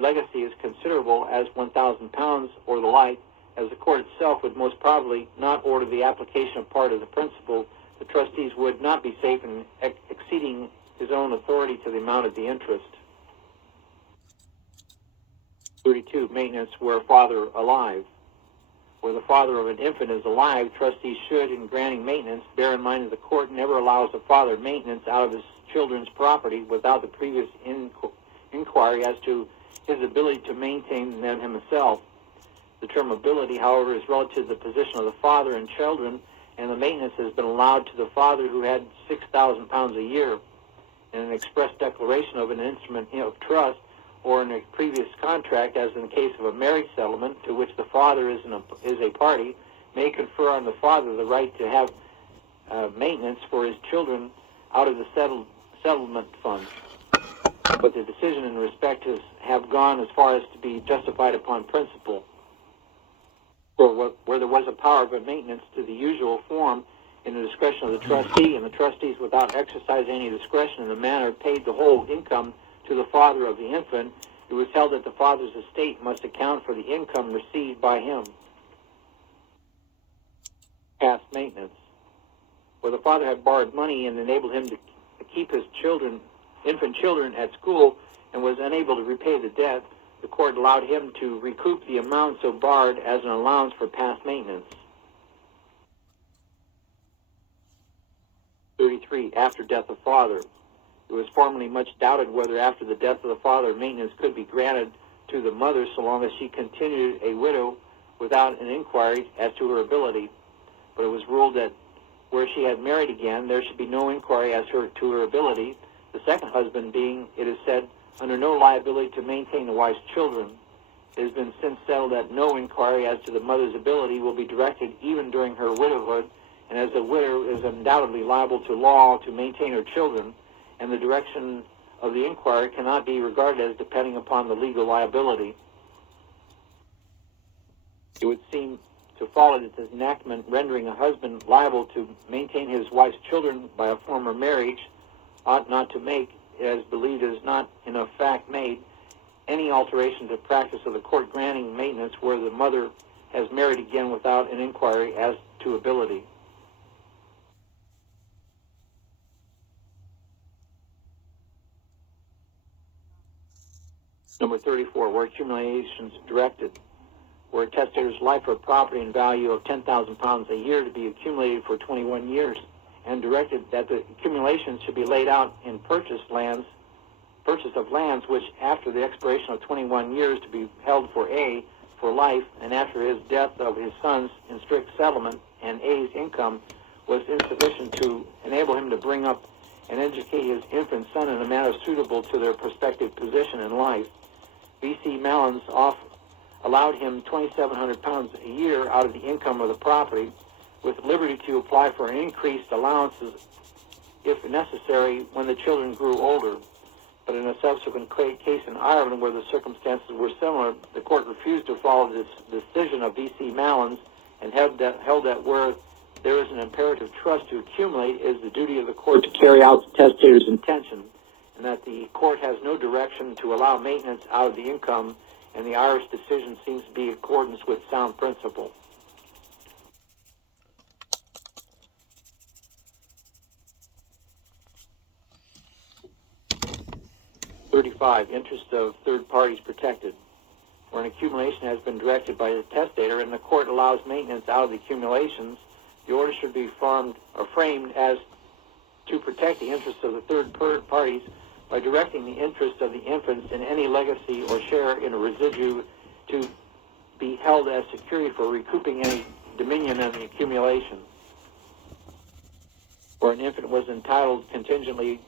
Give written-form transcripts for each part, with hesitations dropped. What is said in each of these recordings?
legacy is considerable as 1,000 pounds or the like, as the court itself would most probably not order the application of part of the principal, the trustees would not be safe in exceeding his own authority to the amount of the interest. 32. Maintenance where father alive. Where the father of an infant is alive, trustees should, in granting maintenance, bear in mind that the court never allows the father maintenance out of his children's property without the previous inquiry as to his ability to maintain them himself. The term ability, however, is relative to the position of the father and children, and the maintenance has been allowed to the father who had 6,000 pounds a year. In an express declaration of an instrument of trust, or in a previous contract, as in the case of a marriage settlement to which the father is a party, may confer on the father the right to have maintenance for his children out of the settlement fund. But the decision in respect have gone as far as to be justified upon principle. For where there was a power of maintenance to the usual form in the discretion of the trustee, and the trustees, without exercising any discretion in the manner, paid the whole income to the father of the infant, it was held that the father's estate must account for the income received by him. Past maintenance. Where the father had borrowed money and enabled him to keep his infant children at school and was unable to repay the debt, the court allowed him to recoup the amount so borrowed as an allowance for past maintenance. 33. After death of father. It was formerly much doubted whether after the death of the father maintenance could be granted to the mother so long as she continued a widow without an inquiry as to her ability. But it was ruled that where she had married again, there should be no inquiry as to her ability, the second husband being, it is said, under no liability to maintain the wife's children. It has been since settled that no inquiry as to the mother's ability will be directed even during her widowhood, and as the widow is undoubtedly liable to law to maintain her children, and the direction of the inquiry cannot be regarded as depending upon the legal liability. It would seem to follow that this enactment rendering a husband liable to maintain his wife's children by a former marriage ought not to make, as believed is not in fact made, any alteration to practice of the court granting maintenance where the mother has married again without an inquiry as to ability. Number 34, where accumulations directed. Where a testator's life or property in value of 10,000 pounds a year to be accumulated for 21 years, and directed that the accumulations should be laid out in purchase of lands which, after the expiration of 21 years, to be held for A for life, and after his death of his sons in strict settlement, and A's income was insufficient to enable him to bring up and educate his infant son in a manner suitable to their prospective position in life. B.C. Mallins allowed him 2,700 pounds a year out of the income of the property, with liberty to apply for an increased allowances if necessary when the children grew older. But in a subsequent case in Ireland where the circumstances were similar, the court refused to follow this decision of B.C. Mallins and held that where there is an imperative trust to accumulate, it is the duty of the court to carry out the testator's intention, and that the court has no direction to allow maintenance out of the income, and the Irish decision seems to be in accordance with sound principle. Interest of third parties protected. Where an accumulation has been directed by the testator and the court allows maintenance out of the accumulations, the order should be framed as to protect the interests of the third parties by directing the interest of the infants in any legacy or share in a residue to be held as security for recouping any dominion on the accumulation. Where an infant was entitled contingently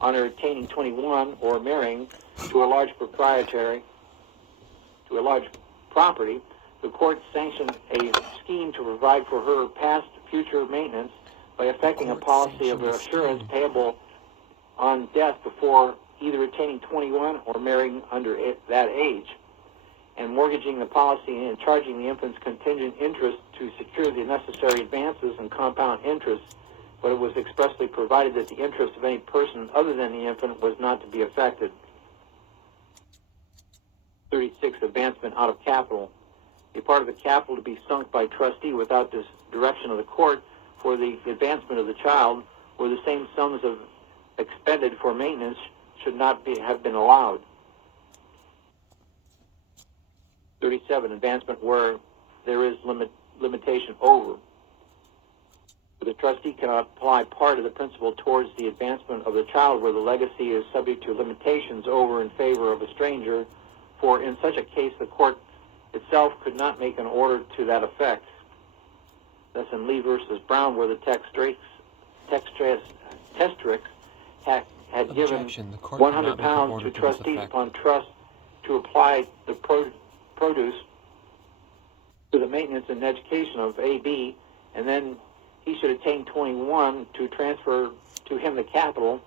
on her attaining 21 or marrying to a large property, the court sanctioned a scheme to provide for her past future maintenance by effecting a policy of assurance payable on death before either attaining 21 or marrying under that age, and mortgaging the policy and charging the infant's contingent interest to secure the necessary advances and compound interest, but it was expressly provided that the interest of any person other than the infant was not to be affected. 36, advancement out of capital. A part of the capital to be sunk by trustee without this direction of the court for the advancement of the child, where the same sums of expended for maintenance should not have been allowed. 37, advancement where there is limitation over. The trustee cannot apply part of the principal towards the advancement of the child where the legacy is subject to limitations over in favor of a stranger, for in such a case the court itself could not make an order to that effect. Thus in Lee versus Brown, where the testatrix had given £100 to trustees upon trust to apply the produce to the maintenance and education of A.B., and then he should attain 21 to transfer to him the capital.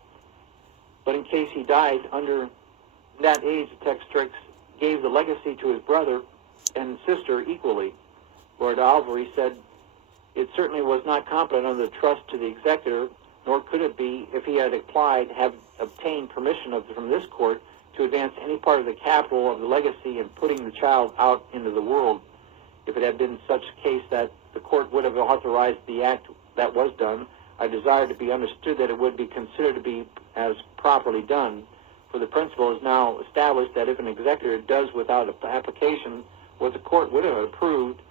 But in case he died under that age, the testatrix gave the legacy to his brother and sister equally. Lord Alvery said, it certainly was not competent under the trust to the executor, nor could it be if he had have obtained permission from this court to advance any part of the capital of the legacy in putting the child out into the world. If it had been such a case that the court would have authorized the act that was done, I desire to be understood that it would be considered to be as properly done. For the principle is now established that if an executor does without application what the court would have approved,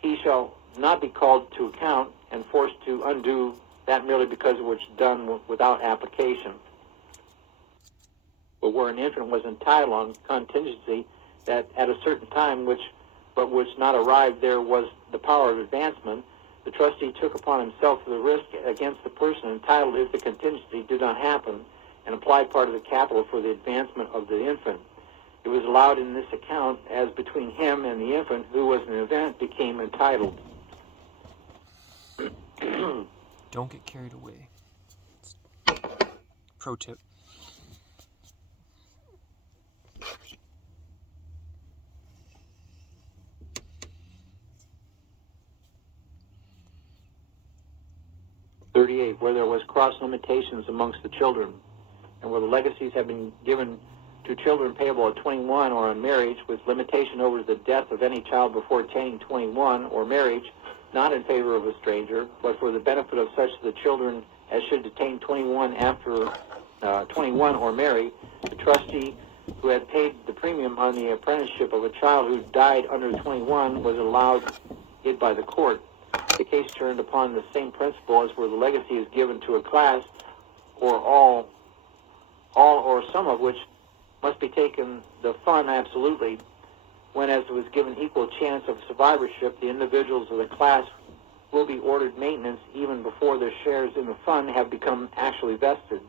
he shall not be called to account and forced to undo that merely because it was done without application. But where an infant was entitled on contingency that at a certain time which not arrived there was the power of advancement, the trustee took upon himself the risk against the person entitled if the contingency did not happen, and applied part of the capital for the advancement of the infant. It was allowed in this account as between him and the infant who was in the event became entitled. Don't get carried away. Pro tip. Where there was cross limitations amongst the children, and where the legacies have been given to children payable at 21 or on marriage, with limitation over the death of any child before attaining 21 or marriage, not in favor of a stranger, but for the benefit of such of the children as should attain 21 after 21 or marry, the trustee who had paid the premium on the apprenticeship of a child who died under 21 was allowed it by the court. The case turned upon the same principle as where the legacy is given to a class, or all or some of which must be taken the fund absolutely, when as it was given equal chance of survivorship, the individuals of the class will be ordered maintenance even before their shares in the fund have become actually vested.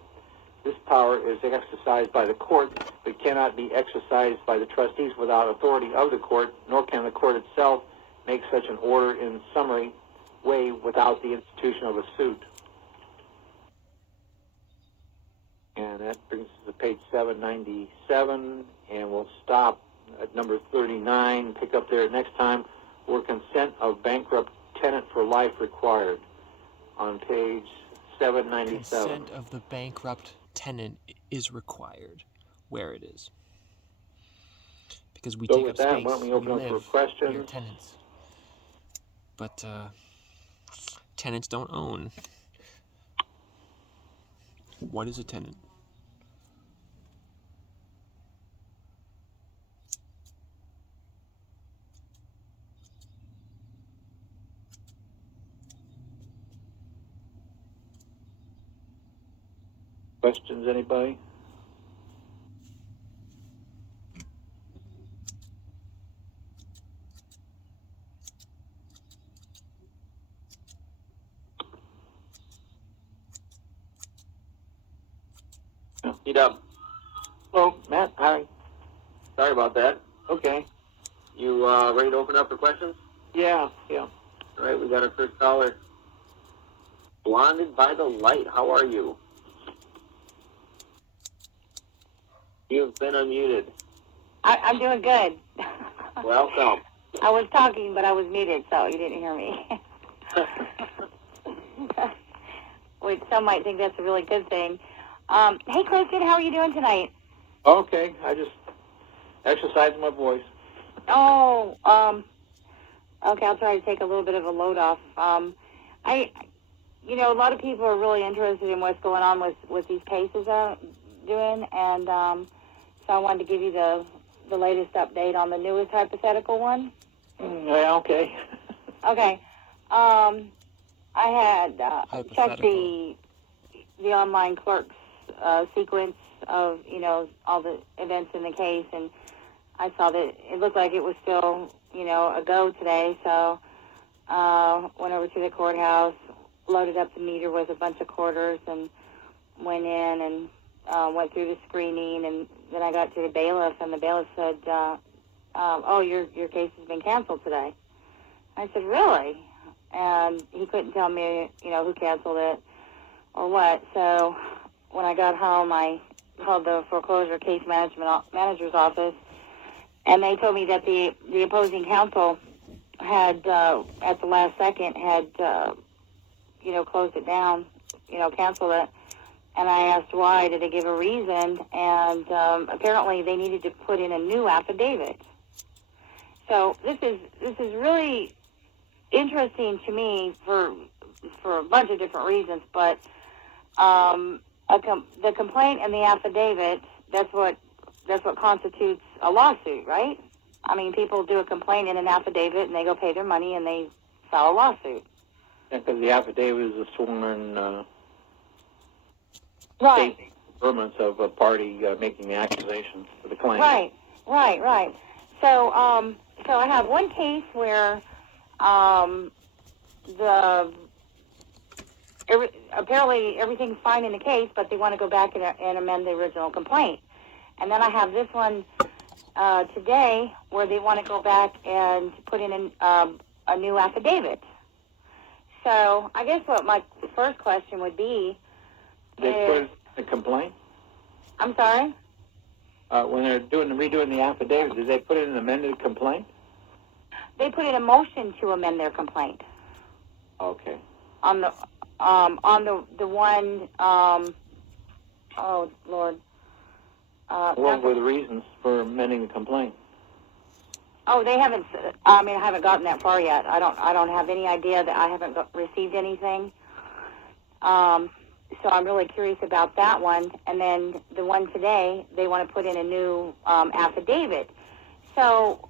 This power is exercised by the court, but cannot be exercised by the trustees without authority of the court, nor can the court itself make such an order in summary way without the institution of a suit. And that brings us to page 797, and we'll stop at number 39, pick up there next time, where consent of bankrupt tenant for life required, on page 797. Consent of the bankrupt tenant is required, where it is. Because we take up space, why don't we open up for questions? We are tenants. But tenants don't own. What is a tenant? Questions, anybody? Up. Hello, Matt. Hi. Sorry about that. Okay. You ready to open up for questions? Yeah. All right, we got our first caller. Blinded by the light. How are you? You've been unmuted. I'm doing good. Welcome. I was talking, but I was muted, so you didn't hear me. Which some might think that's a really good thing. Hey, Kristen, how are you doing tonight? Okay. I just Exercising my voice. Oh, okay, I'll try to take a little bit of a load off. A lot of people are really interested in what's going on with these cases doing, and so I wanted to give you the latest update on the newest hypothetical one. Yeah, okay. Okay. I had checked Hypothetical. the online clerk's sequence of, all the events in the case, and I saw that it looked like it was still, a go today, so went over to the courthouse, loaded up the meter with a bunch of quarters, and went in and went through the screening, and then I got to the bailiff, and the bailiff said, oh, your case has been canceled today. I said, really? And he couldn't tell me, who canceled it or what. So when I got home, I called the foreclosure case manager's office, and they told me that the opposing counsel had, at the last second, had, closed it down, canceled it. And I asked why. Did they give a reason? And apparently they needed to put in a new affidavit. So this is really interesting to me for a bunch of different reasons, but the complaint and the affidavit, that's what constitutes a lawsuit, right? I mean, people do a complaint and an affidavit, and they go pay their money, and they file a lawsuit. Yeah, because the affidavit is a sworn Right. state affirmance of a party making the accusation for the claim. Right. So I have one case where apparently everything's fine in the case, but they want to go back and amend the original complaint. And then I have this one today where they want to go back and put in a new affidavit. So I guess what my first question would be They is, put in a complaint? I'm sorry? When they're redoing the affidavit, did they put in an amended complaint? They put in a motion to amend their complaint Okay. on the one. Oh Lord. What were the reasons for amending the complaint? Oh, they haven't. I mean, I haven't gotten that far yet. I don't have any idea that I haven't received anything. So I'm really curious about that one. And then the one today, they want to put in a new affidavit. So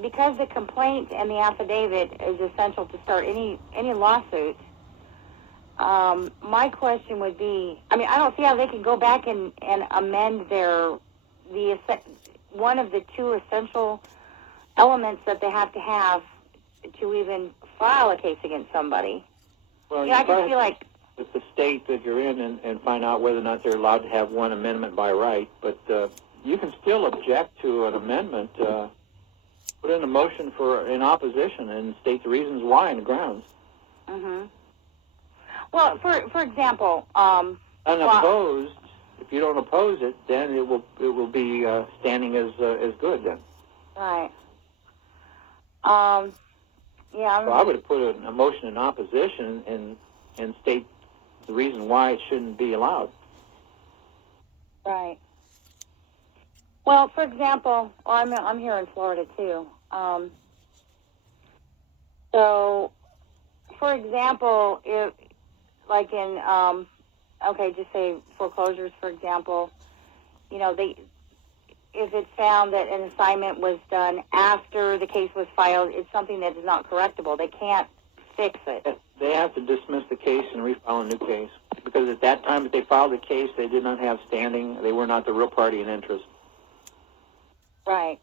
because the complaint and the affidavit is essential to start any lawsuit, my question would be, I mean, I don't see how they can go back and amend one of the two essential elements that they have to even file a case against somebody. Well, I just feel like with the state that you're in and find out whether or not they're allowed to have one amendment by right, but you can still object to an amendment, put in a motion in opposition and state the reasons why and the grounds. Mm-hmm. Well, for example, unopposed, if you don't oppose it, then it will be standing as good then. Right. Yeah. So I would have put a motion in opposition and state the reason why it shouldn't be allowed. Right. Well, for example, I'm here in Florida too. So, for example, if like in just say foreclosures, for example, if it's found that an assignment was done after the case was filed, it's something that is not correctable. They can't fix it. They have to dismiss the case and refile a new case because at that time that they filed the case, they did not have standing. They were not the real party in interest. Right.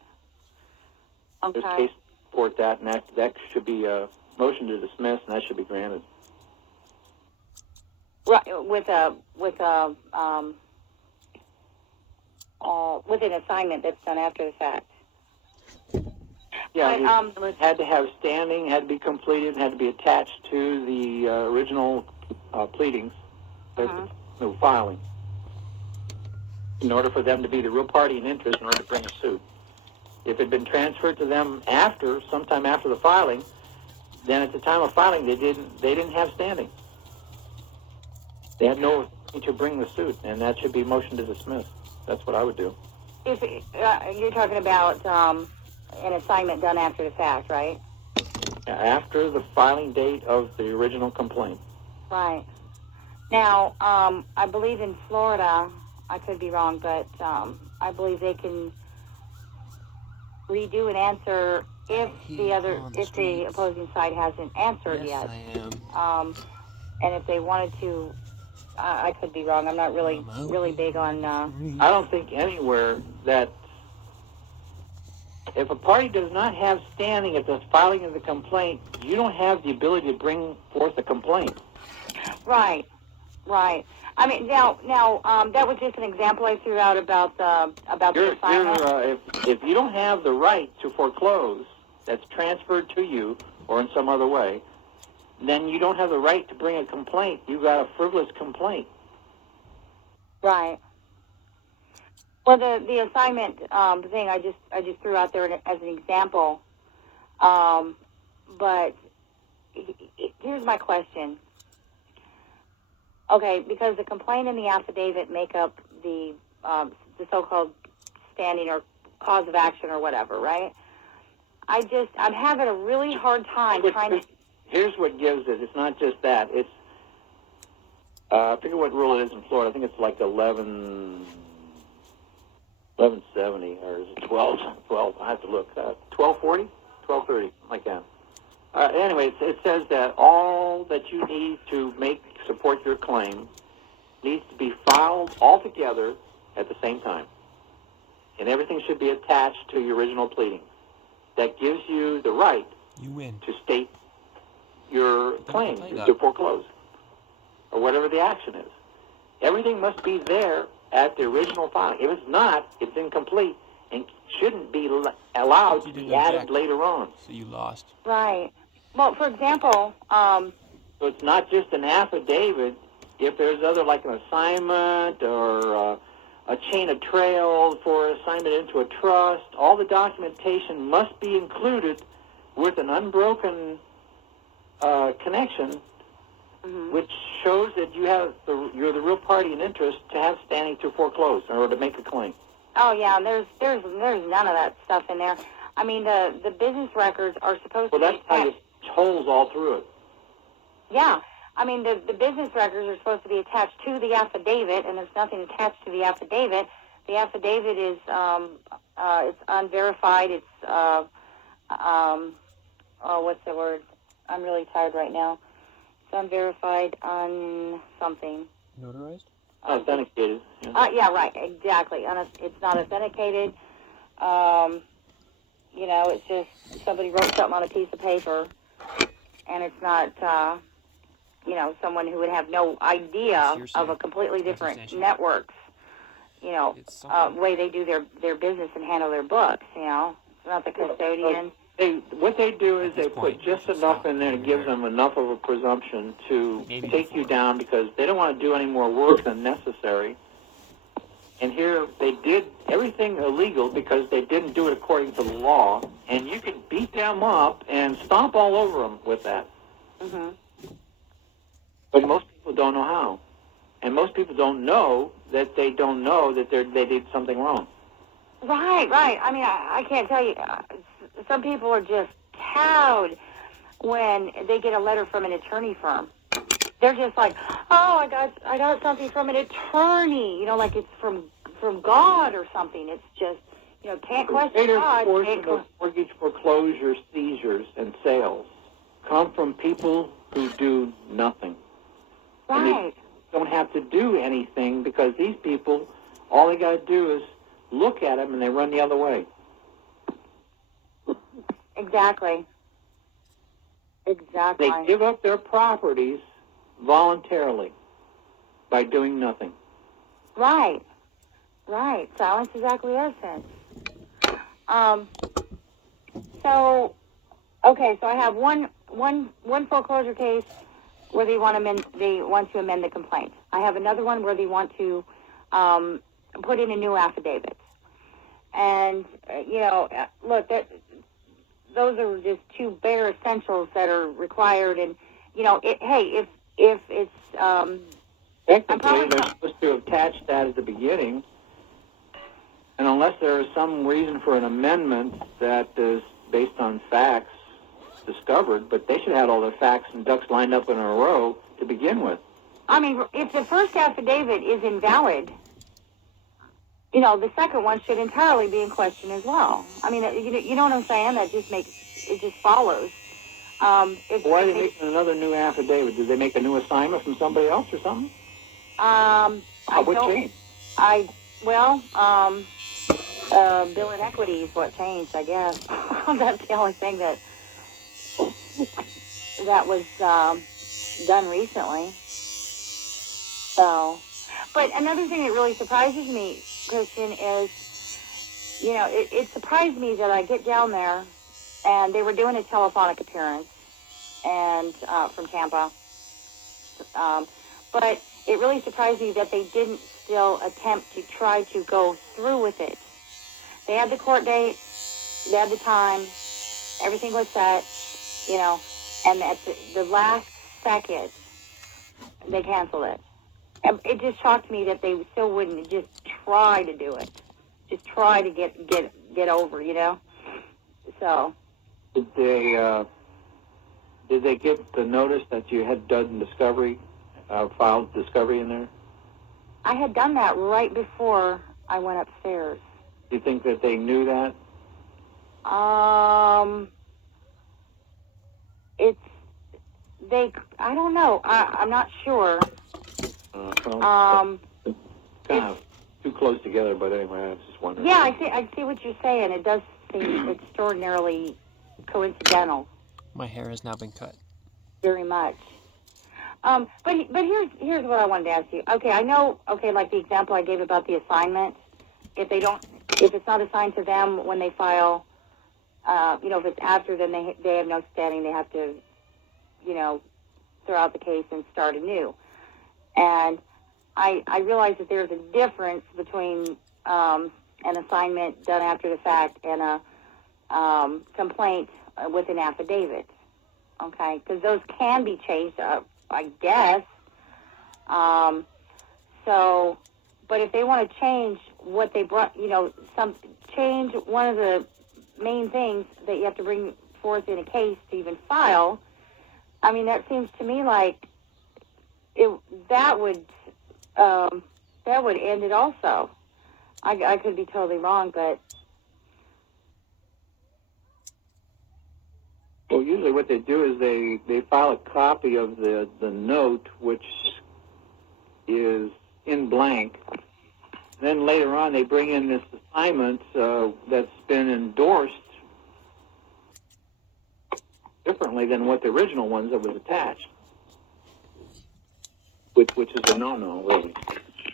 Okay. This case support that, and that should be a motion to dismiss, and that should be granted. Right, with an assignment that's done after the fact. Yeah, But, the assignment had to have standing, had to be completed, had to be attached to the original pleadings, the filing, in order for them to be the real party in interest in order to bring a suit. If it had been transferred to them sometime after the filing, then at the time of filing they didn't have standing. They had no authority to bring the suit, and that should be motion to dismiss. That's what I would do. if you're talking about an assignment done after the fact, right? After the filing date of the original complaint. Right. Now, I believe in Florida, I could be wrong, but I believe they can redo an answer if the opposing side hasn't answered Yes, yet. I am. And if they wanted to, I could be wrong. I'm not really big on. I don't think anywhere that if a party does not have standing at the filing of the complaint, you don't have the ability to bring forth a complaint. Right. I mean, now, that was just an example I threw out about the assignment. If you don't have the right to foreclose, that's transferred to you or in some other way, then you don't have the right to bring a complaint. You've got a frivolous complaint. Right. Well, the assignment thing I just threw out there as an example, but here's my question. Okay, because the complaint and the affidavit make up the so-called standing or cause of action or whatever, right? I'm having a really hard time trying to. Here's what gives it. It's not just that. It's I forget what rule it is in Florida. I think it's like 1170 or is it 12? I have to look. 1240, 1230, like that. Anyway, it says that all that you need to support your claim needs to be filed all together at the same time. And everything should be attached to your original pleading. That gives you the right to state your claim, to foreclose, or whatever the action is. Everything must be there at the original filing. If it's not, it's incomplete and shouldn't be allowed to be added later on. So you lost. Right. Well, for example, so it's not just an affidavit. If there's other, like an assignment or a chain of trail for assignment into a trust, all the documentation must be included with an unbroken connection, which shows that you're the real party in interest to have standing to foreclose or to make a claim. Oh yeah, there's none of that stuff in there. I mean, the business records are supposed to be attached. Well, that's holes all through it. Yeah. I mean, the business records are supposed to be attached to the affidavit, and there's nothing attached to the affidavit. The affidavit is it's unverified. It's what's the word? I'm really tired right now. It's unverified on something. Notarized? Authenticated. Yeah, right. Exactly. It's not authenticated. It's just somebody wrote something on a piece of paper, and it's not. Someone who would have no idea of a completely different networks, way they do their business and handle their books, It's not the custodian. What they do is they put just enough in there to give them enough of a presumption to take you down because they don't want to do any more work than necessary. And here they did everything illegal because they didn't do it according to the law, and you can beat them up and stomp all over them with that. Mm-hmm. But most people don't know how. And most people don't know that they don't know that they did something wrong. Right. I mean, I can't tell you. Some people are just cowed when they get a letter from an attorney firm. They're just like, oh, I got something from an attorney, like it's from God or something. It's just, can't question God. The mortgage foreclosure, seizures, and sales come from people who do nothing. Right. And they don't have to do anything because these people, all they got to do is look at them and they run the other way. Exactly. They give up their properties voluntarily by doing nothing. Right. Silence is acquiescence. So I have one foreclosure case where they want to amend the complaint. I have another one where they want to put in a new affidavit. And look, those are just two bare essentials that are required. And if it's technically they're supposed to attach that at the beginning. And unless there is some reason for an amendment that is based on facts discovered, but they should have all the facts and ducks lined up in a row to begin with. I mean, if the first affidavit is invalid, you know, the second one should entirely be in question as well. I mean, you know what I'm saying? That just it just follows. Why are they making another new affidavit? Did they make a new assignment from somebody else or something? What changed? Bill and equity is what changed, I guess. That's the only thing that was done recently. So, but another thing that really surprises me, Christian, is, you know, it surprised me that I get down there, and they were doing a telephonic appearance, and from Tampa. But it really surprised me that they didn't still attempt to try to go through with it. They had the court date, they had the time, everything was set, you know, and at the last second, they canceled it. And it just shocked me that they still wouldn't just try to do it, just try to get over, you know. So. Did they get the notice that you had done discovery, filed discovery in there? I had done that right before I went upstairs. Do you think that they knew that? I don't know. I'm not sure. Kind of too close together, but anyway, I was just wondering. Yeah, I see what you're saying. It does seem extraordinarily coincidental. My hair has now been cut. Very much. But here's what I wanted to ask you. Okay, I know. Okay, like the example I gave about the assignment. If it's not assigned to them when they file, you know, if it's after, then they have no standing. They have to, you know, throw out the case and start anew. And I realize that there's a difference between an assignment done after the fact and a complaint with an affidavit. Okay, because those can be changed up, I guess. So, but if they want to change what they brought, you know, change one of the main things that you have to bring forth in a case to even file, I mean, that seems to me like that would end it also. I could be totally wrong, but. Well, usually what they do is they file a copy of the note, which is in blank. Then later on, they bring in this assignment that's been endorsed differently than what the original ones that was attached, which is a no-no, really.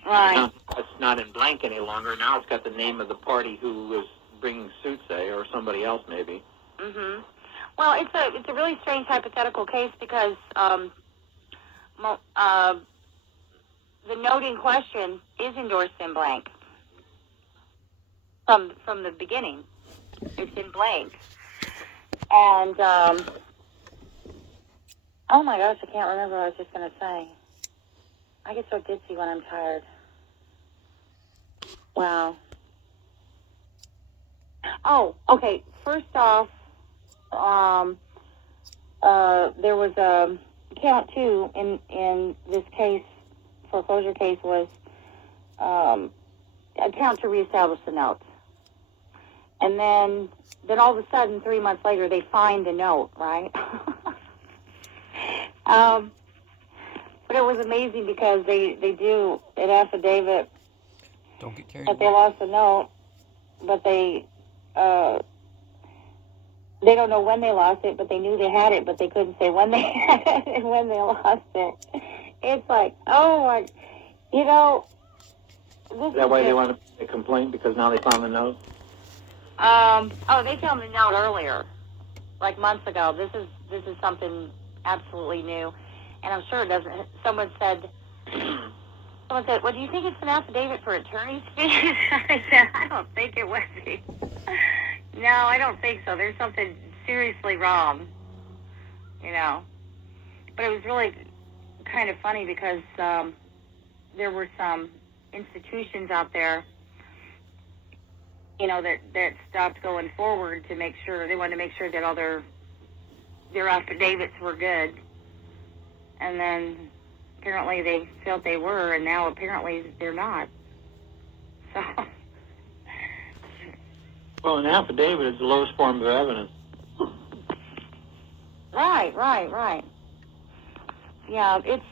Right. Now, it's not in blank any longer. Now it's got the name of the party who is bringing suit, say, or somebody else maybe. Mhm. Well, it's a really strange hypothetical case because the note in question is endorsed in blank from the beginning. It's in blank, and oh my gosh, I can't remember what I was just going to say. I get so ditzy when I'm tired. Wow. Oh, okay. First off, there was count two in this case, foreclosure case, was attempt to reestablish the note. And then all of a sudden, 3 months later, they find the note, right? But it was amazing because they do an affidavit Don't get carried that they away. lost the note, but they don't know when they lost it, but they knew they had it, but they couldn't say when they had it and when they lost it. It's like, oh my, you know. Is that why they want to make a complaint, because now they found the note? They found the note earlier, like months ago. This is something absolutely new, and I'm sure it doesn't. Someone said, well, do you think it's an affidavit for attorney's fees? I said, I don't think it would be. No, I don't think so. There's something seriously wrong, you know. But it was really kind of funny because there were some institutions out there that stopped going forward to make sure they wanted to make sure that all their affidavits were good, and then apparently they felt they were, and now apparently they're not. So. Well, an affidavit is the lowest form of evidence. Right. Yeah, it's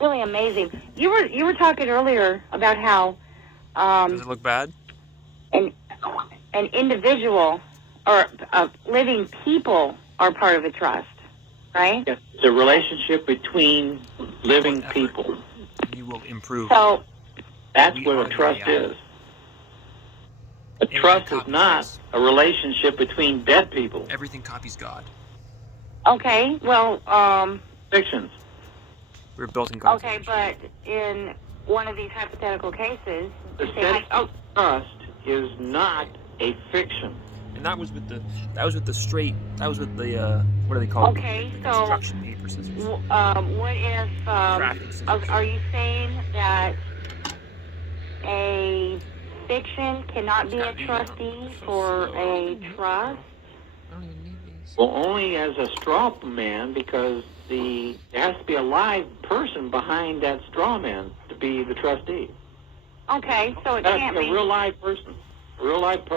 really amazing. You were talking earlier about how Does it look bad? an individual or living people are part of a trust, right? Yes, it's a relationship between living Effort. people. You will improve. So That's We what are a the trust reality. is. A trust is copies not us. a relationship between dead people. Everything copies God. okay, well, Fictions. We're built in God's okay, image. but in one of these hypothetical cases, The they status of trust is not a fiction. And that was with the straight. That was with the what do they call Okay, it? The so, construction paper scissors. what if, Drafting scissors. are you saying that a fiction cannot be a trustee for a trust? I don't even need these. Well, only as a straw man, because there has to be a live person behind that straw man to be the trustee. Okay, so it That's can't a be. real live person, a real live person.